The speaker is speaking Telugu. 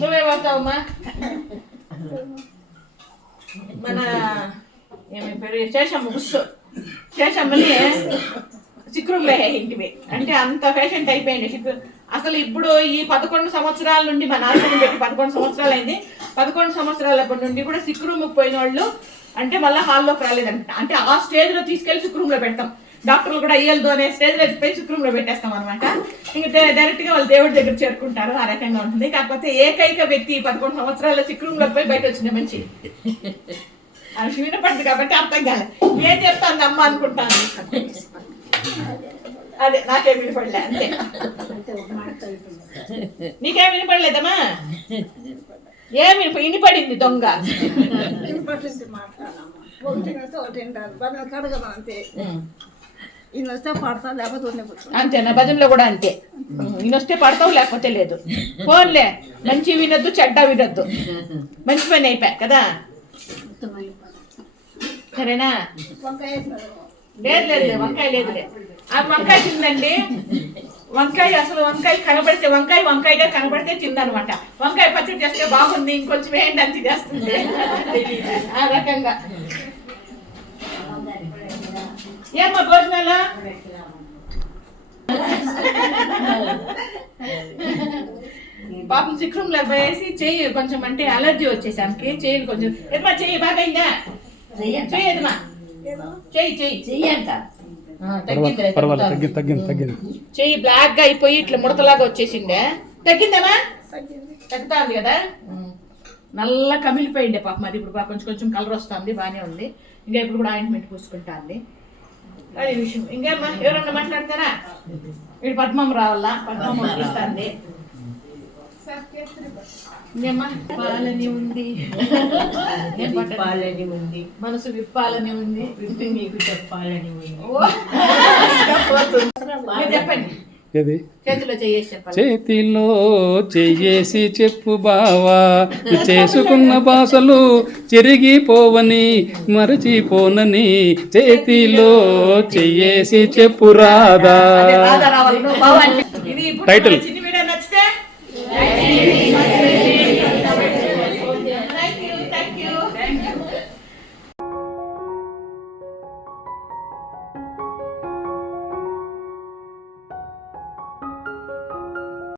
నువ్వేమవుతావమ్మా? మన ఏమి పేరు శేషమ్మని సిక్రూమ్లో ఇంటివి అంటే అంత ఫ్యాషన్ టైప్ అయింది సిక్రూ. అసలు ఇప్పుడు ఈ 11 సంవత్సరాల నుండి మన ఆశ్రమం పెట్టి 11 సంవత్సరాలు అయింది. 11 సంవత్సరాలప్పటి నుండి కూడా సిక్ రూమ్కి పోయిన వాళ్ళు అంటే మళ్ళీ హాల్లోకి రాలేదంట. అంటే ఆ స్టేజ్లో తీసుకెళ్ళి సిక్ రూమ్లో పెడతాం. డాక్టర్లు కూడా అయ్యలదు అనే స్టేజ్లో పోయి సిక్ రూమ్లో పెట్టేస్తాం అనమాట. ఇంకా డైరెక్ట్గా వాళ్ళు దేవుడి దగ్గర చేరుకుంటారు. ఆ రకంగా ఉంటుంది. కాకపోతే ఏకైక వ్యక్తి 11 సంవత్సరాల సిక్ రూమ్లోకి పోయి బయట వచ్చింది మంచి అది వినపడింది కాబట్టి అర్థం కాదు. ఏం చెప్తాను అమ్మ అనుకుంటాను. అదే నాకేం వినపడలే అంతే. నీకేం వినపడలేదమ్మా? ఏమి వినపడింది దొంగ? అంతేనా? భజనలో కూడా అంతే. ఈయనొస్తే పడతావు లేకపోతే లేదు. ఫోన్లే మంచి వినొద్దు చెడ్డ వినొద్దు. మంచి పని అయిపోయా కదా. సరేనా? లేదు లేదు వంకాయ లేదులే. ఆ వంకాయ తిందండి. వంకాయ అసలు వంకాయ కనబడితే వంకాయగా కనబడితే తిందనమాట. వంకాయ పచ్చడి చేస్తే బాగుంది ఇంకొంచెం వేయండి అని తినేస్తుంది. ఆ రకంగా ఏమ్మా భోజనాలు? పాపం సిక్ రూమ్ లో వేసి చెయ్యి కొంచెం అంటే అలర్జీ వచ్చేసి ఆమెకి చెయ్యి కొంచెం ఎదమా చెయ్యి బాగా అయిందా? చెయ్యదమ్మా చెయ్యి అంట చెయ్యి బ్లాక్ గా అయిపోయి ఇట్లా ముడతలాగా వచ్చేసిండే. తగ్గిందమ్మా? తగ్గుతా ఉంది కదా. నల్ల కమిలిపోయిండే పాపం. అది ఇప్పుడు కొంచెం కొంచెం కలర్ వస్తుంది. బాగానే ఉంది. ఇంకా ఇప్పుడు కూడా ఆయింట్మెంట్ పూసుకుంటా ఉంది. అది విషయం. ఇంకేమ్మా ఎవరన్నా మాట్లాడతారా? వీడు పద్మమ్మ రావాలా? పద్మమ్మ పిలుస్తుంది. ఇంకేమ్మా పాలని ఉంది, పాలని ఉంది, మనసు విప్పాలని ఉంది, మీకు చెప్పాలని ఉంది. చెప్పండి. చేతిలో చెయ్యేసి చెప్పు బావా, చేసుకున్న భాషలు చెరిగిపోవని మరచిపోనని, చేతిలో చెయ్యేసి చెప్పు రాదా. టైటిల్